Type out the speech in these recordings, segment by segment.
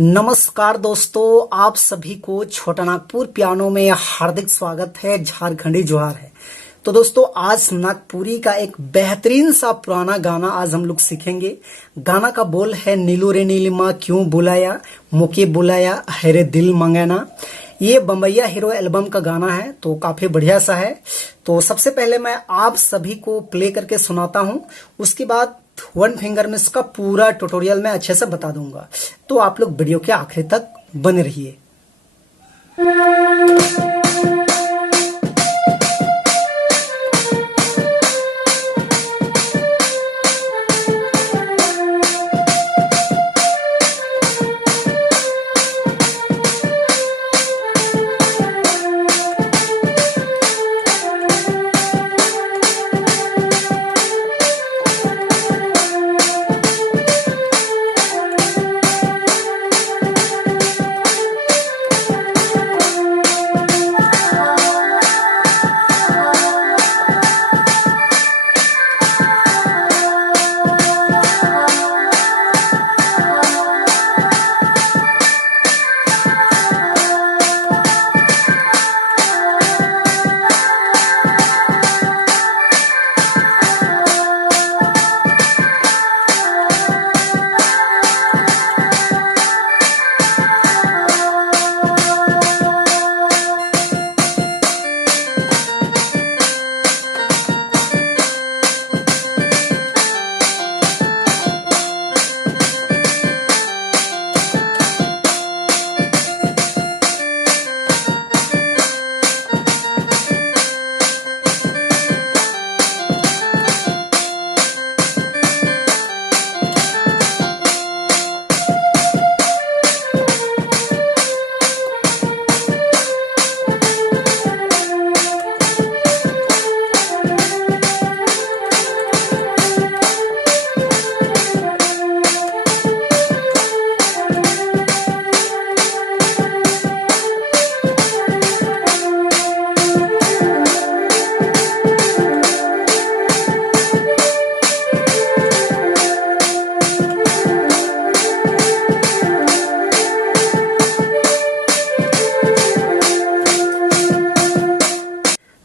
नमस्कार दोस्तों, आप सभी को छोटा नागपुर पियानो में हार्दिक स्वागत है। झारखंडी जोहार है। तो दोस्तों, आज नागपुरी का एक बेहतरीन सा पुराना गाना आज हम लोग सीखेंगे। गाना का बोल है नीलू रे नीलिमा क्यों बुलाया, मुके बुलाया हैरे दिल मंगाना। ये बम्बैया हीरो एल्बम का गाना है, तो काफी बढ़िया सा है। तो सबसे पहले मैं आप सभी को प्ले करके सुनाता हूँ, उसके बाद वन फिंगर में इसका पूरा ट्यूटोरियल मैं अच्छे से बता दूंगा। तो आप लोग वीडियो के आखिर तक बने रहिए।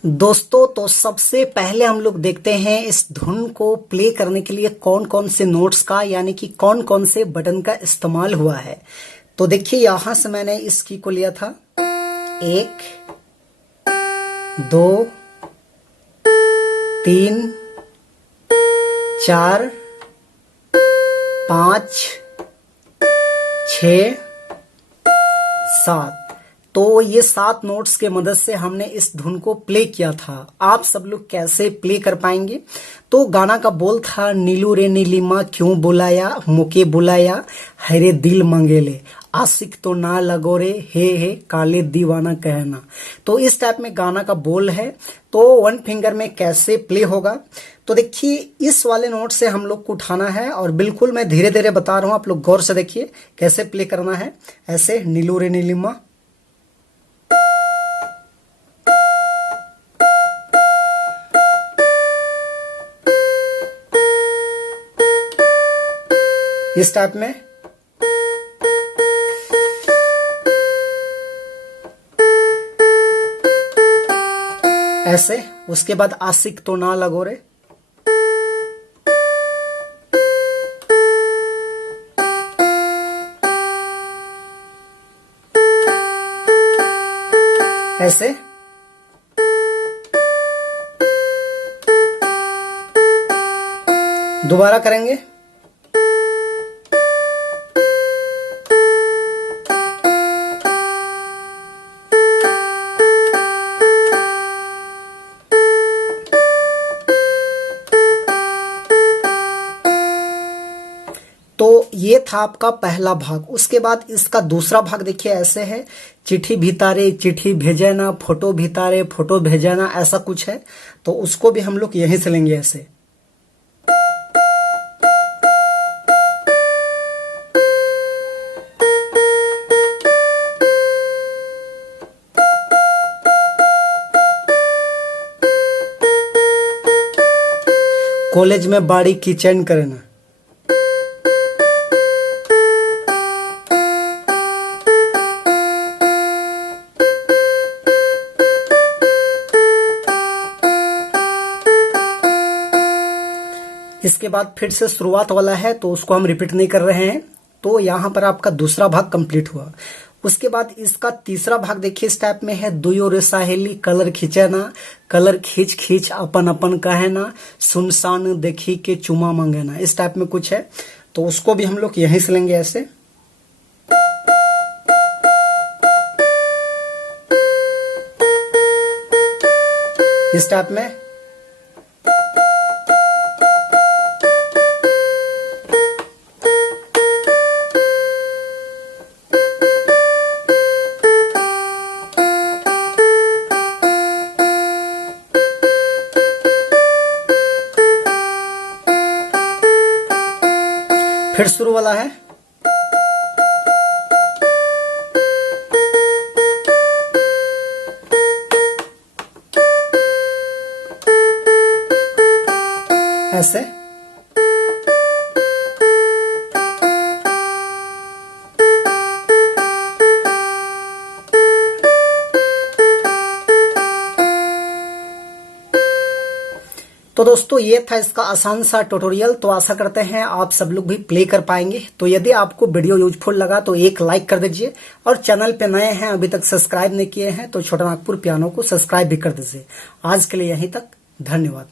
दोस्तों, तो सबसे पहले हम लोग देखते हैं इस धुन को प्ले करने के लिए कौन कौन से नोट्स का यानी कि कौन कौन से बटन का इस्तेमाल हुआ है। तो देखिए, यहां से मैंने इस की को लिया था 1 2 3 4 5 6 7। तो ये 7 नोट्स के मदद से हमने इस धुन को प्ले किया था। आप सब लोग कैसे प्ले कर पाएंगे? तो गाना का बोल था नीलू रे नीलिमा क्यों बुलाया, मुके बुलाया हरे दिल मंगेले, आशिक तो ना लगो रे हे काले दीवाना कहना। तो इस टाइप में गाना का बोल है। तो वन फिंगर में कैसे प्ले होगा, तो देखिए इस वाले नोट से हम लोग को उठाना है और बिल्कुल मैं धीरे धीरे बता रहा हूं, आप लोग गौर से देखिए कैसे प्ले करना है। ऐसे नीलू रे नीलिमा, इस टाइप में। ऐसे, उसके बाद आशिक तो ना लगो रे, ऐसे। दोबारा करेंगे। तो ये था आपका पहला भाग। उसके बाद इसका दूसरा भाग देखिए ऐसे है, चिट्ठी भितारे चिट्ठी भेजना, फोटो भितारे फोटो भेजना, ऐसा कुछ है। तो उसको भी हम लोग यहीं से लेंगे ऐसे। कॉलेज में बाड़ी किचन करना, उसके बाद फिर से शुरुआत वाला है, तो उसको हम रिपीट नहीं कर रहे हैं। तो यहाँ पर आपका दूसरा भाग कंप्लीट हुआ। उसके बाद इसका तीसरा भाग देखिए इस टाइप में है, दुयो रे साहेली कलर खींचे ना, कलर खींच खींच अपन अपन कहे ना, सुनसान देखी के चुमा मांगे ना, इस टाइप में कुछ है। तो उसको भी हम लोग यहीं से लेंगे ऐसे। इस टाइप में। फिर शुरू वाला है। ऐसे। तो दोस्तों ये था इसका आसान सा ट्यूटोरियल। तो आशा करते हैं आप सब लोग भी प्ले कर पाएंगे। तो यदि आपको वीडियो यूजफुल लगा तो एक लाइक कर दीजिए, और चैनल पे नए हैं अभी तक सब्सक्राइब नहीं किए हैं तो छोटा नागपुर पियानो को सब्सक्राइब भी कर दीजिए। आज के लिए यहीं तक, धन्यवाद।